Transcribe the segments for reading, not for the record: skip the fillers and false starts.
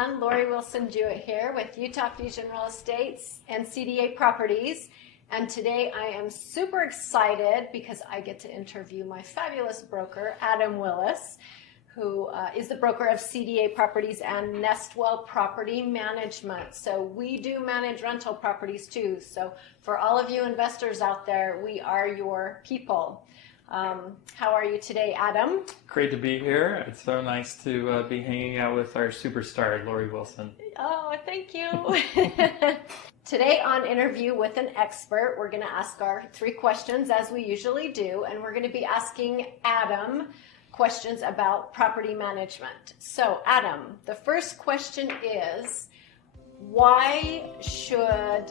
everyone. Lori Wilson-Jewett here with Utah Fusion Real Estates and CDA Properties. And today I am super excited because I get to interview my fabulous broker, Adam Willis, who is the broker of CDA Properties and Nestwell Property Management. So we do manage rental properties too. So for all of you investors out there, we are your people. How are you today, Adam? Great to be here. It's so nice to be hanging out with our superstar, Lori Wilson. Oh, thank you. Today on Interview with an Expert, we're going to ask our 3 questions as we usually do, and we're going to be asking Adam questions about property management. So, Adam, the first question is, why should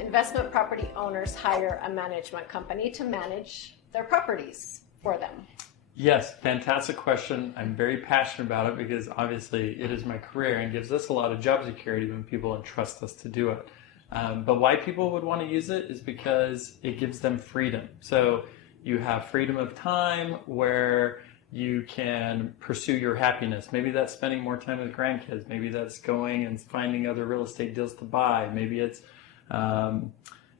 investment property owners hire a management company to manage their properties for them? Yes, fantastic question. I'm very passionate about it because obviously it is my career and gives us a lot of job security when people entrust us to do it. But why people would want to use it is because it gives them freedom. So you have freedom of time where you can pursue your happiness. Maybe that's spending more time with grandkids. Maybe that's going and finding other real estate deals to buy. Maybe it's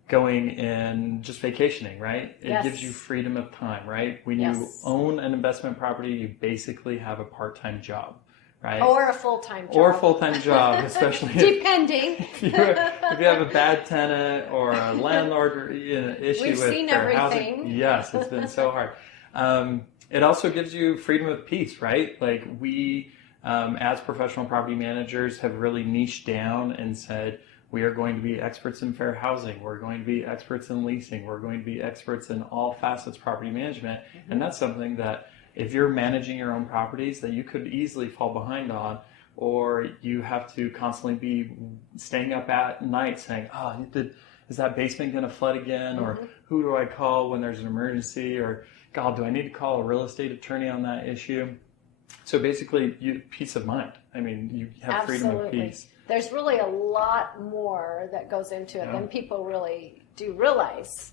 going and just vacationing, right? It gives you freedom of time, right? When you own an investment property, you basically have a part-time job, right? Or a full-time job. Or a full-time job, especially depending. if you have a bad tenant or a landlord issue We've with seen their everything. housing. Yes, it's been so hard. It also gives you freedom of peace, right? Like we, as professional property managers, have really niched down and said, we are going to be experts in fair housing. We're going to be experts in leasing. We're going to be experts in all facets of property management. Mm-hmm. And that's something that if you're managing your own properties that you could easily fall behind on, or you have to constantly be staying up at night saying, oh, is that basement going to flood again? Mm-hmm. Or who do I call when there's an emergency? Or God, do I need to call a real estate attorney on that issue? So basically, peace of mind. I mean, you have freedom of peace. There's really a lot more that goes into it than people really do realize.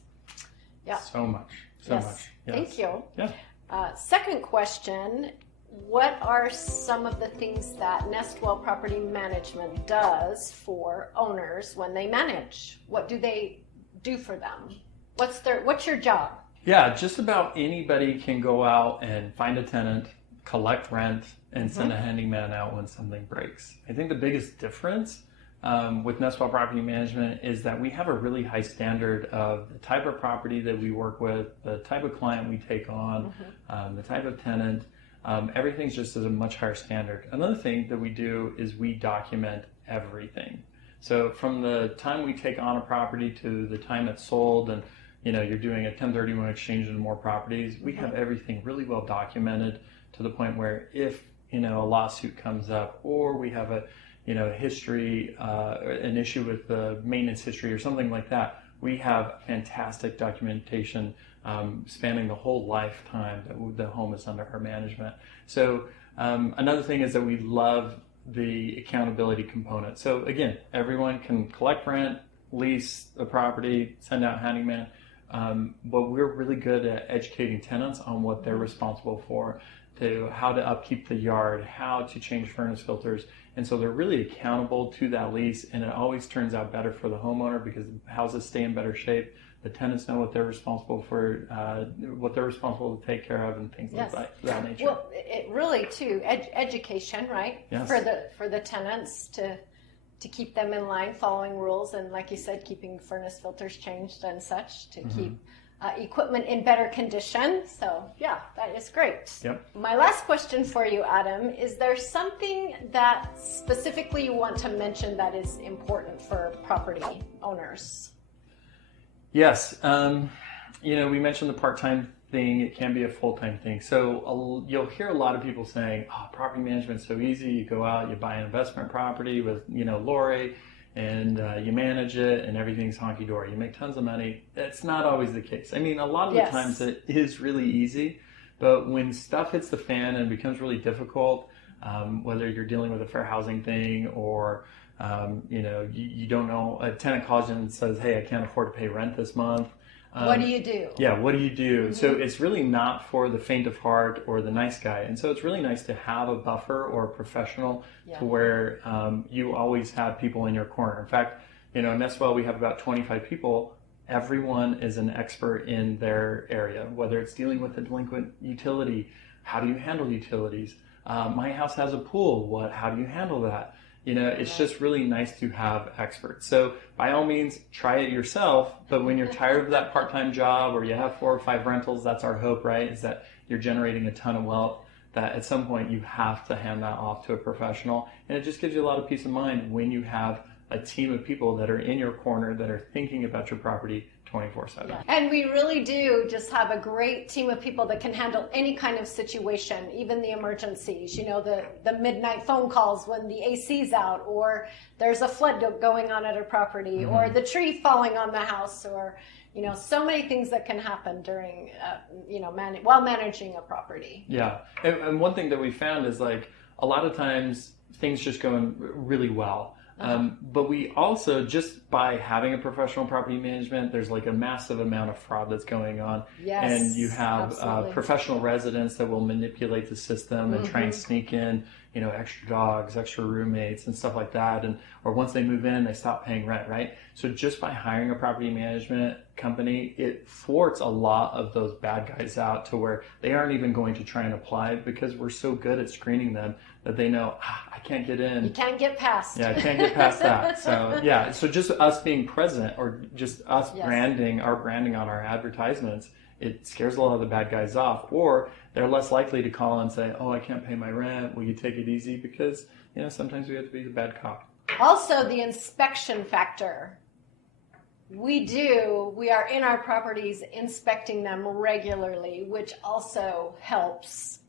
Yeah. So much. So much. Yes. Thank you. Yeah. Second question, what are some of the things that Nestwell Property Management does for owners when they manage? What do they do for them? What's your job? Yeah, just about anybody can go out and find a tenant, collect rent, and send a handyman out when something breaks. I think the biggest difference with Nestwell Property Management is that we have a really high standard of the type of property that we work with, the type of client we take on, the type of tenant. Everything's just at a much higher standard. Another thing that we do is we document everything. So from the time we take on a property to the time it's sold and you're doing a 1031 exchange into more properties, we have everything really well documented to the point where if a lawsuit comes up or we have a history, an issue with the maintenance history or something like that, we have fantastic documentation spanning the whole lifetime that the home is under our management. So another thing is that we love the accountability component. So again, everyone can collect rent, lease a property, send out handyman, but we're really good at educating tenants on what they're responsible for, to how to upkeep the yard, how to change furnace filters. And so they're really accountable to that lease, and it always turns out better for the homeowner because the houses stay in better shape. The tenants know what they're responsible for, what they're responsible to take care of, and things like that nature. Well, it really too, education, right? Yes. For the tenants to keep them in line, following rules, and like you said, keeping furnace filters changed and such to keep equipment in better condition. So yeah, that is great. Yep. My last question for you, Adam, is there something that specifically you want to mention that is important for property owners? Yes. We mentioned the part-time thing. It can be a full-time thing. So you'll hear a lot of people saying, oh, property management's so easy. You go out, you buy an investment property with, Lori, and you manage it and everything's honky-dory. You make tons of money. That's not always the case. I mean, a lot of the times it is really easy, but when stuff hits the fan and becomes really difficult, whether you're dealing with a fair housing thing or you don't know, a tenant calls in and says, hey, I can't afford to pay rent this month. What do you do? Yeah, what do you do? So it's really not for the faint of heart or the nice guy. And so it's really nice to have a buffer or a professional to where you always have people in your corner. In fact, in Nestwell, we have about 25 people. Everyone is an expert in their area, whether it's dealing with a delinquent utility. How do you handle utilities? My house has a pool. How do you handle that? It's just really nice to have experts. So by all means, try it yourself. But when you're tired of that part-time job or you have 4 or 5 rentals, that's our hope, right? Is that you're generating a ton of wealth, that at some point you have to hand that off to a professional. And it just gives you a lot of peace of mind when you have a team of people that are in your corner that are thinking about your property 24/7. Yeah. And we really do just have a great team of people that can handle any kind of situation, even the emergencies, the midnight phone calls when the AC's out, or there's a flood going on at a property, or the tree falling on the house, or, so many things that can happen during, while managing a property. Yeah. And one thing that we found is like a lot of times things just go really well. But we also, just by having a professional property management, there's like a massive amount of fraud that's going on. Yes, and you have professional residents that will manipulate the system and try and sneak in, extra dogs, extra roommates and stuff like that. Or once they move in, they stop paying rent, right? So just by hiring a property management company, it thwarts a lot of those bad guys out to where they aren't even going to try and apply, because we're so good at screening them that they know, I can't get in. You can't get past. Yeah, I can't get past that. So just us being present, or just us branding on our advertisements, it scares a lot of the bad guys off. Or they're less likely to call and say, I can't pay my rent, will you take it easy? Because, sometimes we have to be the bad cop. Also, the inspection factor. We are in our properties inspecting them regularly, which also helps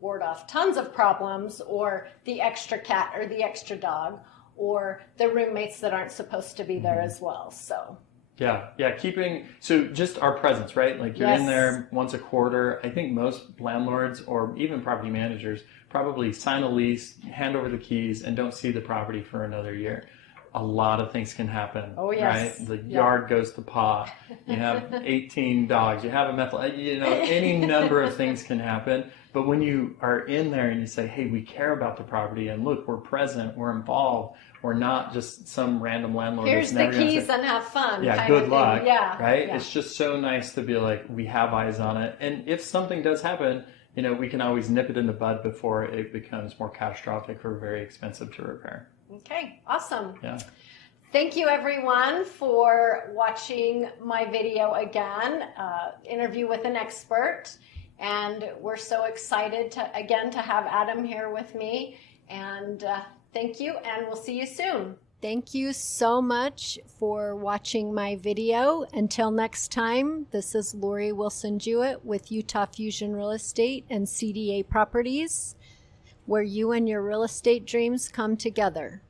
ward off tons of problems, or the extra cat or the extra dog, or the roommates that aren't supposed to be there as well. So so just our presence, right? Like you're in there once a quarter. I think most landlords or even property managers probably sign a lease, hand over the keys, and don't see the property for another year. A lot of things can happen. Oh, yes. Right? The yard goes to pot. You have 18 dogs. You have a methyl. Any number of things can happen. But when you are in there and you say, hey, we care about the property, and look, we're present, we're involved, we're not just some random landlord. Here's the keys and have fun. Yeah, good luck. Yeah. Right? Yeah. It's just so nice to be like, we have eyes on it. And if something does happen, we can always nip it in the bud before it becomes more catastrophic or very expensive to repair. Okay, awesome. Yeah. Thank you, everyone, for watching my video again, interview with an expert. And we're so excited to have Adam here with me. And thank you, and we'll see you soon. Thank you so much for watching my video. Until next time, this is Lori Wilson-Jewett with Utah Fusion Real Estate and CDA Properties, where you and your real estate dreams come together.